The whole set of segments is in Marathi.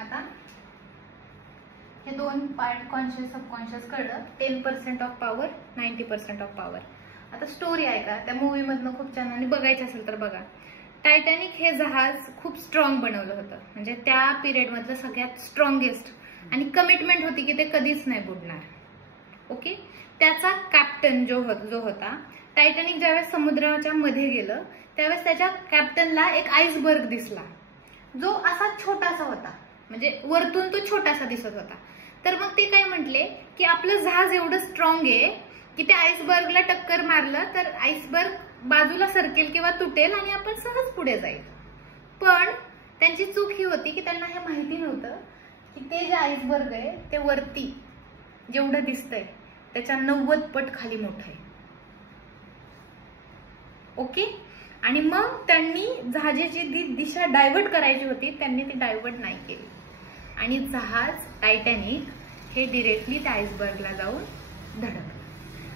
आता हे दोन पार्ट कॉन्शियस सबकॉन्शियस कळलं. 10% ऑफ पॉवर, 90% ऑफ पॉवर. आता स्टोरी आहे का त्या मूवी मधनं खूप छान, आणि बघायची असेल तर बघा. टायटॅनिक हे जहाज खूप स्ट्रॉंग बनवलं होतं, म्हणजे त्या पिरियड मधलं सगळ्यात स्ट्रॉंगेस्ट, आणि कमिटमेंट होती की ते कधीच नाही बुडणार. ओके. त्याचा कॅप्टन जो होता, टायटॅनिक ज्यावेळेस समुद्राच्या मध्ये गेलं त्यावेळेस त्याच्या कॅप्टनला एक आईसबर्ग दिसला, जो असा छोटासा होता, म्हणजे वरतून तो छोटासा दिसत होता. तर मग ते काय म्हटले की आपलं जहाज एवढं स्ट्रॉंग आहे की त्या आईसबर्गला टक्कर मारलं तर आईसबर्ग बाजूला सरकेल किंवा तुटेल आणि आपण सहज पुढे जाईल. पण त्यांची चूक ही होती की त्यांना हे माहिती नव्हतं की ते जे आईसबर्ग आहे ते वरती जेवढं दिसतंय त्याच्या 90 पट खाली मोठं आहे. ओके. आणि मग त्यांनी जहाजाची जी दिशा डायव्हर्ट करायची होती त्यांनी ती डायव्हर्ट नाही केली, आणि जहाज टायटॅनिक हे डिरेक्टली त्या आईसबर्गला जाऊन धडकलं.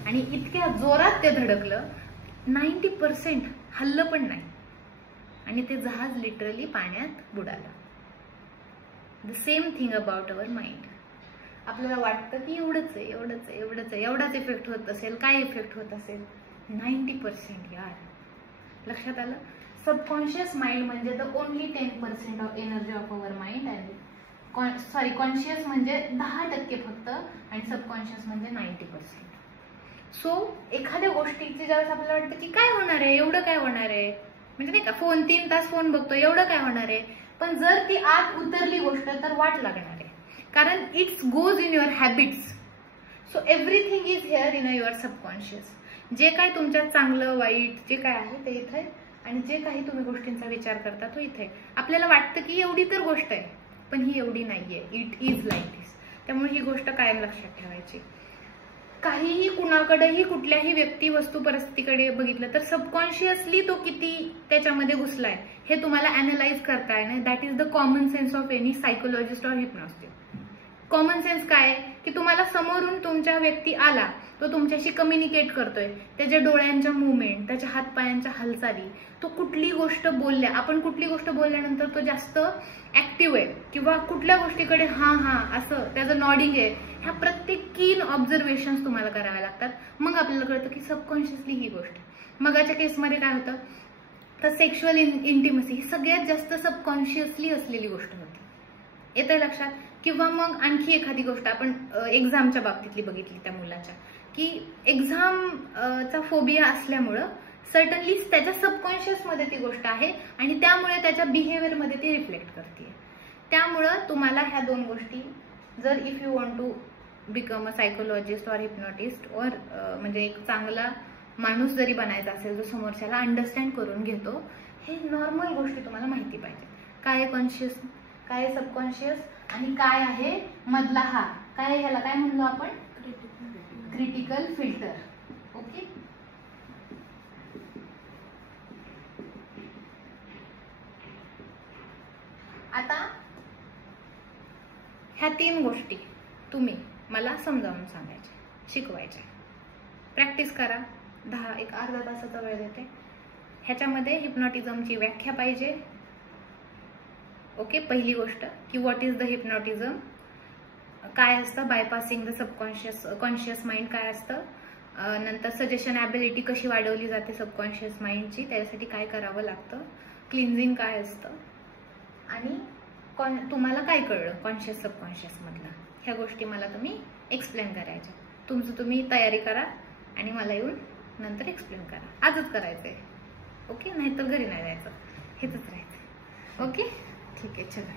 आणि इतक्या जोरात ते धडकलं 90% हल्लं पण नाही, आणि ते जहाज लिटरली पाण्यात बुडालं. The same thing about our mind. आपल्याला वाटतं की एवढंच आहे, एवढंच आहे, एवढंच आहे, एवढाच इफेक्ट होत असेल, काय इफेक्ट होत असेल. 90% यार. लक्षात आलं. सबकॉन्शियस माइंड म्हणजे the only 10% of energy of our mind, आणि कॉन्शियस म्हणजे 10% फक्त, आणि सबकॉन्शियस म्हणजे 90%. सो एखाद्या गोष्टीची ज्यावेळेस आपल्याला वाटतं की काय होणार आहे, एवढं काय होणार आहे, म्हणजे नाही का 3 तास फोन बघतो, एवढं काय होणार आहे, पण जर ती आत उतरली गोष्ट तर वाट लागणार आहे, कारण it's goes in your habits. So everything is here in your subconscious. जे काय तुमच्यात चांगलं वाईट जे काय आहे ते इथे, आणि जे काही तुम्ही गोष्टींचा विचार करता तो इथे. आपल्याला वाटतं की एवढी तर गोष्ट आहे, पण ही एवढी नाहीये. इट इज लाईक दिस. त्यामुळे ही गोष्ट कायम लक्षात ठेवायची. काहीही कुणाकडेही कुठल्याही व्यक्ती वस्तू परिस्थितीकडे बघितलं तर सबकॉन्शियसली तो किती त्याच्यामध्ये घुसलाय हे तुम्हाला अॅनलाइज करता येणं. That is the common sense of any psychologist or hypnotist. Common sense काय आहे की तुम्हाला समोरून तुमच्या व्यक्ती आला, तो तुमच्याशी कम्युनिकेट करतोय, त्याच्या डोळ्यांच्या मुवमेंट, त्याच्या हातपायांच्या हालचाली, तो कुठली गोष्ट बोलल्या, आपण कुठली गोष्ट बोलल्यानंतर तो जास्त ऍक्टिव्ह आहे किंवा कुठल्या गोष्टीकडे हा हा असं त्याचं नॉडिंग आहे, ह्या प्रत्येक कीन ऑब्झर्वेशन तुम्हाला कराव्या लागतात. मग आपल्याला कळतं की सबकॉन्शियसली ही गोष्ट. मगाच्या केसमध्ये काय होतं तर सेक्शुअल इंटिमसी ही सगळ्यात जास्त सबकॉन्शियसली असलेली गोष्ट होती. येतंय लक्षात. किंवा मग आणखी एखादी गोष्ट आपण एक्झामच्या बाबतीतली बघितली त्या मुलाच्या, की एक्झामचा फोबिया असल्यामुळं सर्टनली त्याच्या सबकॉन्शियस मध्ये ती गोष्ट आहे, आणि त्यामुळे त्याच्या बिहेवियर मध्ये ती रिफ्लेक्ट करते. त्यामुळं तुम्हाला ह्या दोन गोष्टी, जर if you want to become a psychologist or hypnotist, और म्हणजे एक चांगला माणूस जरी बनायचा असेल जो समोरच्याला अंडरस्टँड करून घेतो, हे नॉर्मल गोष्टी तुम्हाला माहिती पाहिजे. काय आहे कॉन्शियस, काय आहे सबकॉन्शियस, आणि काय आहे मधला हा, काय ह्याला काय म्हणलो आपण, क्रिटिकल फिल्टर. ओके. आता ह्या 3 गोष्टी तुम्ही मला समजावून सांगायच्या, शिकवायच्या. प्रॅक्टिस करा. एक अर्धा तासाचा वेळ देते. ह्याच्यामध्ये हिप्नॉटिझमची व्याख्या पाहिजे. ओके. पहिली गोष्ट की व्हॉट इज द हिप्नॉटिझम, काय असतं, bypassing the subconscious conscious mind काय असतं, नंतर सजेशन ॲबिलिटी कशी वाढवली जाते सबकॉन्शियस माइंडची, त्याच्यासाठी काय करावं लागतं, क्लिन्झिंग काय असतं, आणि तुम्हाला काय कळलं कॉन्शियस सबकॉन्शियस मधला, ह्या गोष्टी मला तुम्ही एक्सप्लेन करायच्या. तुमचं तुम्ही तयारी करा आणि मला येऊन नंतर एक्सप्लेन करा. आजच करायचंय. ओके. नाहीतर घरी नाही जायचं, हेच राहायचं. ओके. ठीक आहे. चला.